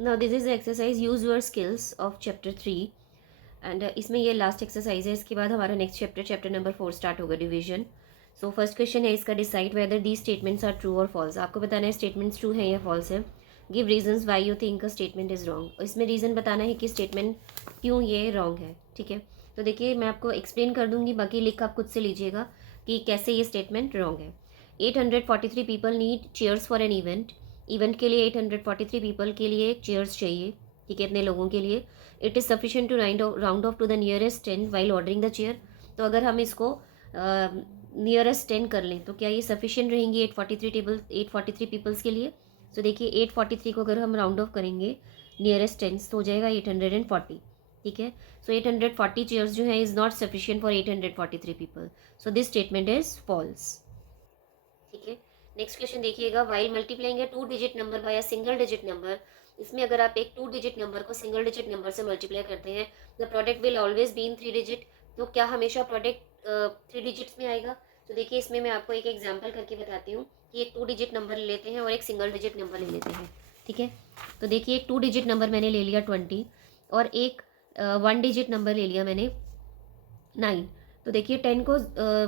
Now this is exercise use your skills of chapter 3 and इसमें ये last exercise है। इसके बाद हमारा नेक्स्ट चैप्टर नंबर 4 स्टार्ट होगा, डिवीजन। सो फर्स्ट क्वेश्चन है इसका, decide whether the statements are true और फॉल्स। आपको बताना है स्टेटमेंट्स ट्रू है या फॉल्स है। Give reasons why you think a statement is wrong. इसमें रीज़न बताना है कि स्टेटमेंट क्यों ये रॉन्ग है, ठीक है। तो देखिए मैं आपको एक्सप्लेन कर दूंगी, बाकी लिख आप खुद से लीजिएगा कि कैसे ये स्टेटमेंट रॉन्ग है। 843 people need chairs for an event. Event के लिए 843 पीपल के लिए चेयर्स चाहिए, ठीक है, इतने लोगों के लिए। It is sufficient to round off to the nearest 10 while ordering the chair. तो अगर हम इसको नियरेस्ट 10 कर लें तो क्या ये सफिशिएंट रहेंगी 843 पीपल्स के लिए। तो देखिए 843 को अगर हम राउंड ऑफ करेंगे नियरेस्ट 10 तो हो जाएगा 840, ठीक है। सो 840 चेयर्स जो है is not sufficient for 843 people. So this statement is false, ठीक है। नेक्स्ट क्वेश्चन देखिएगा, while multiplying a 2 digit number by a single digit number. इसमें अगर आप एक 2 डिजिट नंबर को सिंगल डिजिट नंबर से मल्टीप्लाई करते हैं, the product will always be in 3 digit. तो क्या हमेशा प्रोडक्ट 3 डिजिट्स में आएगा। तो देखिए इसमें मैं आपको एक एग्जाम्पल करके बताती हूँ कि एक 2 डिजिट नंबर ले लेते हैं और एक सिंगल डिजिट नंबर ले लेते हैं, ठीक है। तो देखिए एक 2 डिजिट नंबर मैंने ले लिया 20 और एक 1 डिजिट नंबर ले लिया मैंने 9। तो देखिए 10 को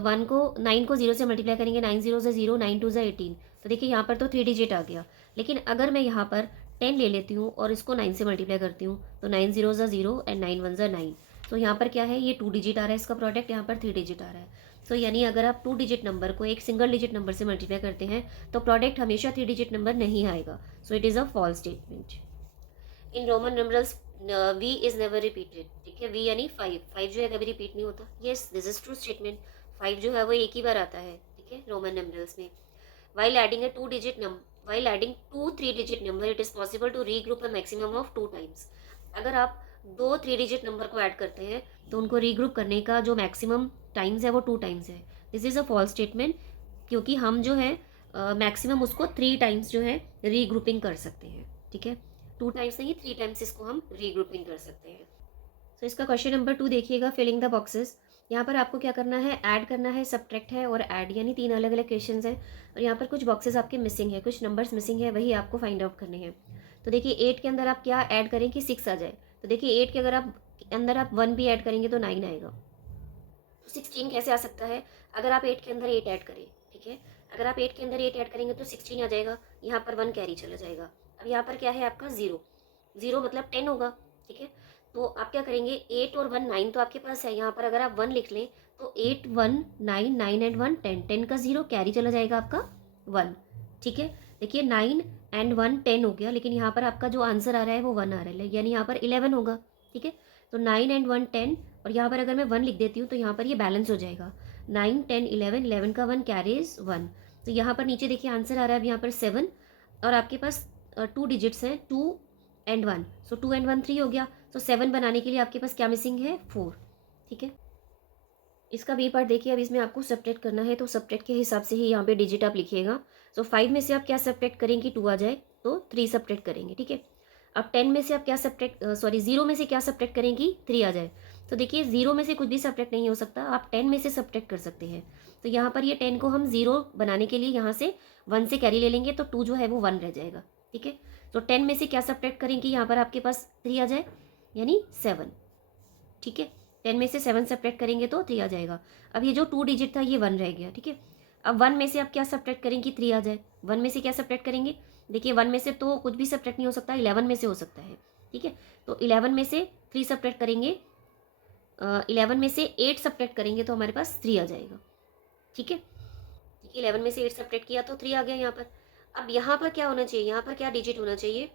1 को 9 को 0 से मल्टीप्लाई करेंगे, 9 0 से 0, 9 2 से 18। तो देखिए यहाँ पर तो 3 डिजिट आ गया। लेकिन अगर मैं यहाँ पर 10 ले लेती हूँ और इसको 9 से मल्टीप्लाई करती हूँ तो 9 0 से 0 एंड 9 1 से 9। तो यहाँ पर क्या है, ये 2 डिजिट आ रहा है इसका प्रोडक्ट, यहाँ पर 3 डिजिट आ रहा है। सो यानी अगर आप 2 डिजिट नंबर को एक सिंगल डिजिट नंबर से मल्टीप्लाई करते हैं तो प्रोडक्ट हमेशा 3 डिजिट नंबर नहीं आएगा। So it is a false statement. In roman numerals V is never repeated, ठीक है। वी यानी 5 जो है कभी रिपीट नहीं होता। Yes this is true statement. 5 जो है वो एक ही बार आता है, ठीक है, रोमन न्यूमरल्स में। While adding a 2 digit number, while adding 2 3 digit number it is possible to regroup a maximum of 2 times. अगर आप 2 3 डिजिट नंबर को ऐड करते हैं तो उनको रीग्रुप करने का जो मैक्सिमम टाइम्स है वो 2 टाइम्स है। This is a false statement, क्योंकि हम जो है मैक्सिमम उसको 3 टाइम्स जो है रीग्रुपिंग कर सकते हैं, ठीक है। 2 टाइम्स नहीं, 3 टाइम्स इसको हम रीग्रुपिंग कर सकते हैं। तो इसका क्वेश्चन नंबर 2 देखिएगा, फिलिंग द बॉक्सेस। यहाँ पर आपको क्या करना है, ऐड करना है, सब्ट्रैक्ट है और ऐड, यानी 3 अलग अलग क्वेश्चन हैं। और यहाँ पर कुछ बॉक्सेस आपके मिसिंग है, कुछ नंबर्स मिसिंग है, वही आपको फाइंड आउट करने हैं। तो देखिए 8 के अंदर आप क्या ऐड करें कि 6 आ जाए। तो देखिए 8 के अगर आप अंदर आप 1 भी ऐड करेंगे तो 9 आएगा। तो 16 कैसे आ सकता है, अगर आप 8 के अंदर 8 ऐड करें, ठीक है। अगर आप 8 के अंदर 8 ऐड करेंगे तो 16 आ जाएगा, यहाँ पर 1 कैरी चला जाएगा। अब यहाँ पर क्या है आपका 0, 0 मतलब 10 होगा, ठीक है। तो आप क्या करेंगे, 8 और 1 9 तो आपके पास है, यहाँ पर अगर आप 1 लिख लें तो 8 1 9, 9 एंड 1 10, 10 का 0 कैरी चला जाएगा आपका 1, ठीक है। देखिए 9 एंड 1 10 हो गया, लेकिन यहाँ पर आपका जो आंसर आ रहा है वो 1 आ रहा है, यानी यहाँ पर 11 होगा, ठीक है। तो 9 एंड 1 10 और यहाँ पर अगर मैं 1 लिख देती हूँ तो यहाँ पर ये बैलेंस हो जाएगा, 9 10 11, 11 का 1 कैरीज 1। तो यहाँ पर नीचे देखिए आंसर आ रहा है अब यहाँ पर 7 और आपके पास 2 डिजिट्स हैं 2 एंड 1। सो 2 एंड 1 3 हो गया। तो 7 बनाने के लिए आपके पास क्या मिसिंग है, 4, ठीक है। इसका बी पार्ट देखिए, अब इसमें आपको सब्ट्रैक्ट करना है तो सब्ट्रैक्ट के हिसाब से ही यहाँ पे डिजिट आप लिखिएगा। सो 5 में से आप क्या सब्ट्रैक्ट करेंगे, 2 आ जाए तो 3 सब्ट्रैक्ट करेंगे, ठीक है। अब 10 में से आप क्या सब्ट्रैक्ट 0 में से क्या सब्ट्रैक्ट करेंगी, 3 आ जाए। तो देखिए 0 में से कुछ भी सब्ट्रैक्ट नहीं हो सकता, आप 10 में से सब्ट्रैक्ट कर सकते हैं। तो यहाँ पर ये 10 को हम 0 बनाने के लिए यहाँ से 1 से कैरी ले लेंगे तो 2 जो है वो 1 रह जाएगा, ठीक है। तो 10 में से क्या सब्ट्रैक्ट करेंगे, यहाँ पर आपके पास 3 आ जाए यानी 7, ठीक है। 10 में से 7 सब्ट्रैक्ट करेंगे तो 3 आ जाएगा। अब ये जो 2 डिजिट था ये 1 रह गया, ठीक है। अब 1 में से आप क्या सब्ट्रैक्ट करेंगे, 3 आ जाए। 1 में से क्या सब्ट्रैक्ट करेंगे, देखिए 1 में से तो कुछ भी सब्ट्रैक्ट नहीं हो सकता, 11 में से हो सकता है, ठीक है। तो 11 में से 3 सब्ट्रैक्ट करेंगे, 11 में से 8 सब्ट्रैक्ट करेंगे तो हमारे पास 3 आ जाएगा, ठीक है। देखिए 11 में से 8 सब्ट्रैक्ट किया तो 3 आ गया यहाँ पर। अब यहाँ पर क्या होना चाहिए, यहाँ पर क्या डिजिट होना चाहिए,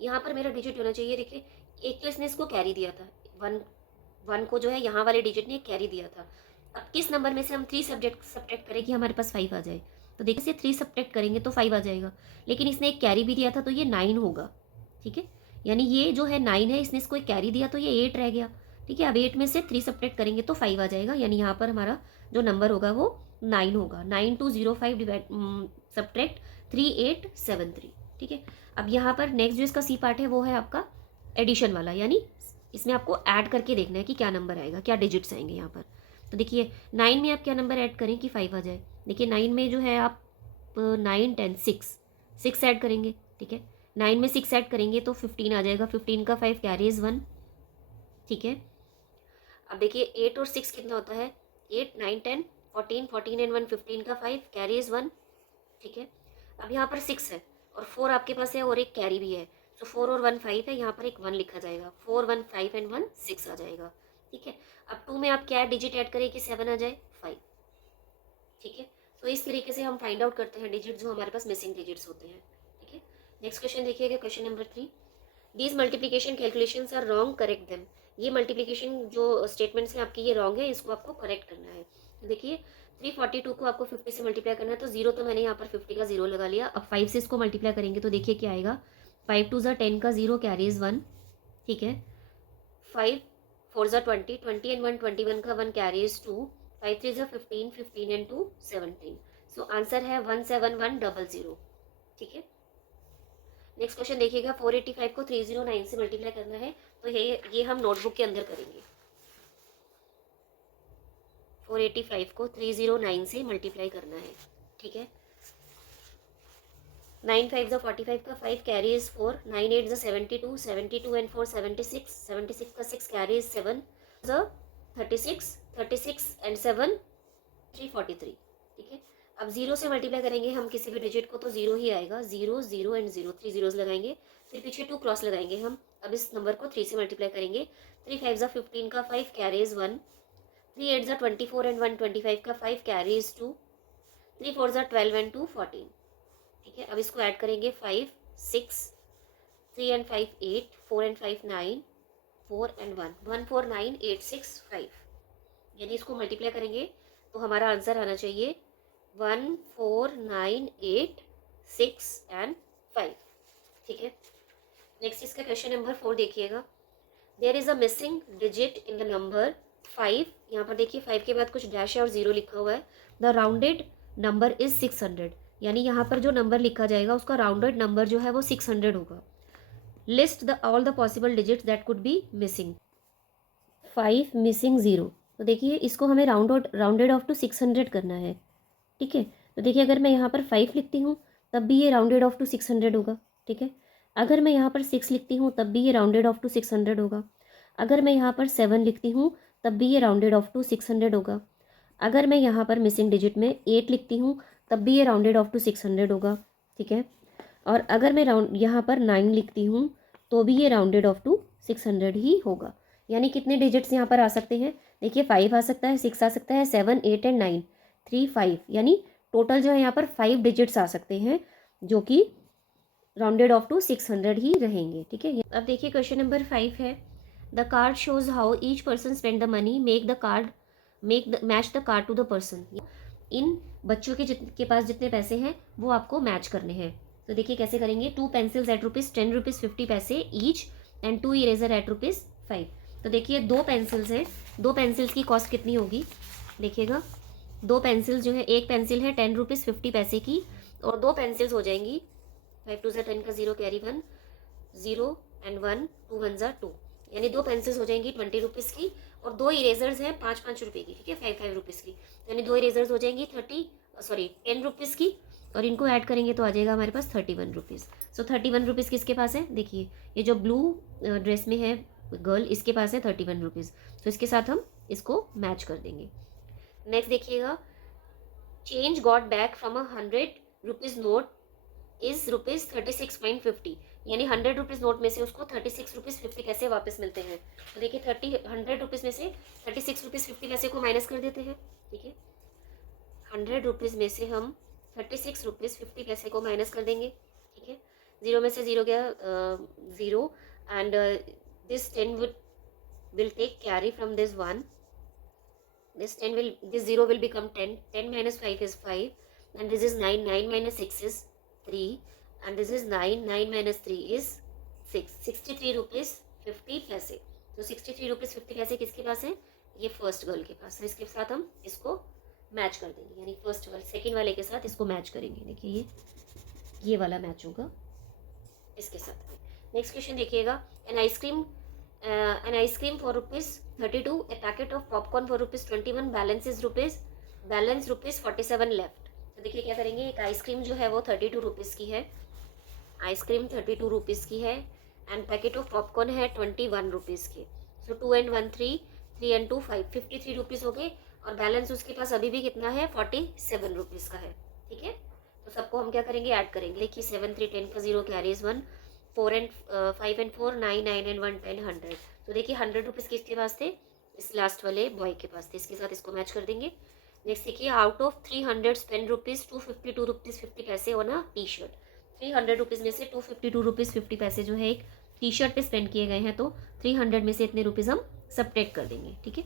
यहाँ पर मेरा डिजिट होना चाहिए, देखिए एक तो इसने इसको कैरी दिया था, 1 को जो है यहाँ वाले डिजिट ने कैरी दिया था। अब किस नंबर में से हम 3 सब्ट्रैक्ट करें कि हमारे पास 5 आ जाए। तो देखिए से 3 सब्ट्रैक्ट करेंगे तो 5 आ जाएगा, लेकिन इसने एक कैरी भी दिया था तो ये 9 होगा, ठीक है। यानी ये जो है 9 है, इसने इसको एक कैरी दिया तो ये 8 रह गया, ठीक है। अब 8 में से 3 सब्ट्रैक्ट करेंगे तो 5 आ जाएगा, यानी यहाँ पर हमारा जो नंबर होगा वो 9 होगा। 9205 डिवाइड सब्ट्रैक्ट 3873, ठीक है। अब यहाँ पर नेक्स्ट जो इसका सी पार्ट है वो है आपका एडिशन वाला, यानी इसमें आपको ऐड करके देखना है कि क्या नंबर आएगा, क्या डिजिट्स आएंगे यहाँ पर। तो देखिए 9 में आप क्या नंबर ऐड करें कि 5 आ जाए। देखिए 9 में जो है आप 9 10 6 ऐड करेंगे, ठीक है। 9 में 6 ऐड करेंगे तो 15 आ जाएगा, 15 का 5 कैरीज 1, ठीक है। अब देखिए 8 और 6 कितना होता है, 8 9 10 14, 14 एंड 1 15 का 5 कैरीज 1, ठीक है। अब यहाँ पर 6 है और 4 आपके पास है और एक कैरी भी है, तो 4 और 1 5 है, यहाँ पर एक 1 लिखा जाएगा, 4 1 5 एंड 1 6 आ जाएगा, ठीक है। अब 2 में आप क्या डिजिट ऐड करें कि 7 आ जाए, 5, ठीक है। तो इस तरीके से हम फाइंड आउट करते हैं डिजिट जो हमारे पास मिसिंग डिजिट्स होते हैं, ठीक है। नेक्स्ट क्वेश्चन देखिएगा, question number 3, these multiplication calculations are wrong, correct them. ये मल्टीप्लीकेशन जो स्टेटमेंट्स हैं आपकी ये रॉन्ग है, इसको आपको करेक्ट करना है। तो देखिए 342 को आपको 50 से मल्टीप्लाई करना है, तो 0 तो मैंने यहाँ पर 50 का 0 लगा लिया। अब 5 से इसको मल्टीप्लाई करेंगे तो देखिए क्या आएगा, 5 2 10 का 0 कैरीज 1, ठीक है। 5 4 20, 20 एंड 1 21 का 1 कैरीज 2, 5 3 15, 15 एंड 2 17। सो आंसर है 17100, ठीक है। नेक्स्ट क्वेश्चन देखिएगा, 485 को 309 से मल्टीप्लाई करना है, तो ये हम नोटबुक के अंदर करेंगे। 485 को 309 से मल्टीप्लाई करना है, ठीक है। 9 5 45 का 5 कैरीज 4, 9 8 72, 72 एंड 4 76, 76 का 6 कैरीज 7, 36, 36 एंड 7 343, ठीक है। अब 0 से मल्टीप्लाई करेंगे हम किसी भी डिजिट को तो 0 ही आएगा, 0 0 एंड 0, 3 zeros लगाएंगे, फिर पीछे 2 क्रॉस लगाएंगे हम। अब इस नंबर को 3 से मल्टीप्लाई करेंगे, 3 5 15 का 5 कैरीज 1, 3 8 24 एंड 1 25 का 5 कैरीज 2, 3 4 12 एंड 2 14, ठीक है। अब इसको ऐड करेंगे, 5 6, 3 एंड 5 8, 4 एंड 5 9, 4 एंड 1 1 4 9 8 6 5, यानी इसको मल्टीप्लाई करेंगे तो हमारा आंसर आना चाहिए 1 4 9 8 6 एंड 5, ठीक है। नेक्स्ट इसका क्वेश्चन नंबर 4 देखिएगा, there is a missing digit in the number 5। यहाँ पर देखिए 5 के बाद कुछ डैश है और 0 लिखा हुआ है। द राउंडेड नंबर इज 600, यानी यहाँ पर जो नंबर लिखा जाएगा उसका राउंडेड नंबर जो है वो 600 होगा। List the all the possible digits that could be missing, 5 missing 0, तो देखिए इसको हमें राउंडेड ऑफ टू 600 करना है, ठीक है। तो देखिए अगर मैं यहाँ पर 5 लिखती हूँ तब भी ये राउंडेड ऑफ टू 600 होगा, ठीक है। अगर मैं यहाँ पर 6 लिखती हूँ तब भी ये राउंडेड ऑफ टू 600 होगा। अगर मैं यहाँ पर 7 लिखती हूँ तब भी ये राउंडेड ऑफ टू 600 होगा। अगर मैं यहाँ पर मिसिंग डिजिट में 8 लिखती हूँ तब भी ये राउंडेड ऑफ टू 600 होगा, ठीक है। और अगर मैं यहाँ पर 9 लिखती हूँ तो भी ये राउंडेड ऑफ टू 600 ही होगा। यानी कितने डिजिट्स यहाँ पर आ सकते हैं, देखिए 5 आ सकता है, 6 आ सकता है, 7 8 एंड 9, 3 5, यानी टोटल जो है यहाँ पर 5 डिजिट्स आ सकते हैं जो कि राउंडेड ऑफ टू 600 ही रहेंगे, ठीक है। अब देखिए क्वेश्चन नंबर 5 है, the card shows how each person spend the money, match the card to the person. इन बच्चों के पास जितने पैसे हैं वो आपको मैच करने हैं। तो देखिए कैसे करेंगे, 2 पेंसिल्स एट ₹10 50 पैसे ईच एंड 2 इरेजर एट ₹5। तो देखिए 2 पेंसिल्स हैं, 2 पेंसिल्स की कॉस्ट कितनी होगी, देखिएगा 2 पेंसिल्स जो है, एक पेंसिल है ₹10 50 पैसे की और 2 पेंसिल्स हो जाएंगी, 5 2 10 का 0 कैरी 1 0 एंड 1 2 1 2, यानी 2 पेंसिल्स हो जाएंगी ₹20 की और 2 इरेजर्स हैं 5 रुपये की, ठीक है, 5 रुपीज़ की, यानी 2 इरेजर्स हो जाएंगी 10 रुपीज़ की और इनको ऐड करेंगे तो आ जाएगा हमारे पास 31 रुपीज़। सो 31 रुपीज़ किसके पास है, देखिए ये जो ब्लू ड्रेस में है गर्ल, इसके पास है 31 रुपीज़, तो इसके साथ हम इसको मैच कर देंगे। नेक्स्ट देखिएगा, change got back from ₹100 note is ₹36.50, यानी 100 रुपीज़ नोट में से उसको 36 रुपीज़ 50 पैसे वापस मिलते हैं। तो देखिए 100 रुपीज़ में से 36 रुपीज़ 50 पैसे को माइनस कर देते हैं, ठीक है। 100 रुपीज़ में से हम 36 रुपीज़ 50 पैसे को माइनस कर देंगे, ठीक है। 0 में से 0 गया 0 and this 10 will take carry from this 1, this 0 will become 10, 10 minus 5 is 5 and this is 9, 9 minus 6 is 3 and this is 9, 9 minus 3 is 6, 63 rupees 50 पैसे। तो 63 रुपीज़ 50 पैसे किसके पास है, ये फर्स्ट गर्ल के पास। तो इसके साथ हम इसको मैच कर देंगे, यानी फर्स्ट वाले सेकेंड वाले के साथ इसको मैच करेंगे। देखिए ये वाला मैच होगा इसके साथ। नेक्स्ट क्वेश्चन देखिएगा, an ice cream for ₹32, A packet of popcorn for ₹21, balance ₹47 left. तो देखिए क्या करेंगे, एक आइसक्रीम जो है वो 32 रुपीज़ की है आइसक्रीम 32 रुपीज़ की है एंड पैकेट ऑफ पॉपकॉर्न है 21 रुपीज़ की। सो 2 एंड 1 3, 3 एंड 2 5, 53 रुपीज़ हो गए और बैलेंस उसके पास अभी भी कितना है 47 रुपीज़ का है। ठीक है, तो सबको हम क्या करेंगे, ऐड करेंगे। देखिए 7 3 10 का 0 कैरीज 1, 4 एंड 5 एंड 4 9 9 एंड 1 10 100। तो देखिए 100 रुपीज़ किसके पास थे, इस लास्ट वाले बॉय के पास थे। इसके साथ इसको मैच कर देंगे। नेक्स्ट देखिए out of 300 spend rupees 252 rupees 50 पैसे on a T shirt. 300 rupees में से 252 रुपीज़ 50 पैसे जो है एक टी शर्ट पे स्पेंड किए गए हैं, तो 300 में से इतने रुपीज़ हम सब्ट्रैक्ट कर देंगे। ठीक है,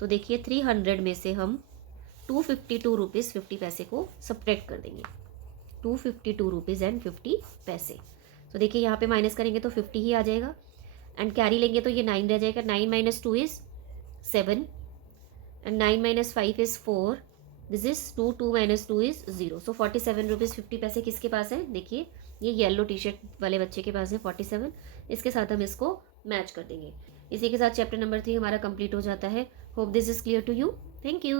तो देखिए 300 में से हम 252 रुपीज़ 50 पैसे को सब्ट्रैक्ट कर देंगे। 252 रुपीज़ एंड 50 पैसे। तो देखिए यहाँ पे माइनस करेंगे तो 50 ही आ जाएगा एंड कैरी लेंगे तो ये 9 रह जाएगा। 9 minus 2 is 7 and 9 minus 5 is 4। This is 2, 2 minus 2 is 0। So 47 rupees 50 पैसे किसके पास है, देखिए ये येलो टी शर्ट वाले बच्चे के पास है 47। इसके साथ हम इसको मैच कर देंगे। इसी के साथ चैप्टर नंबर 3 हमारा कंप्लीट हो जाता है। Hope this is clear to you. Thank you.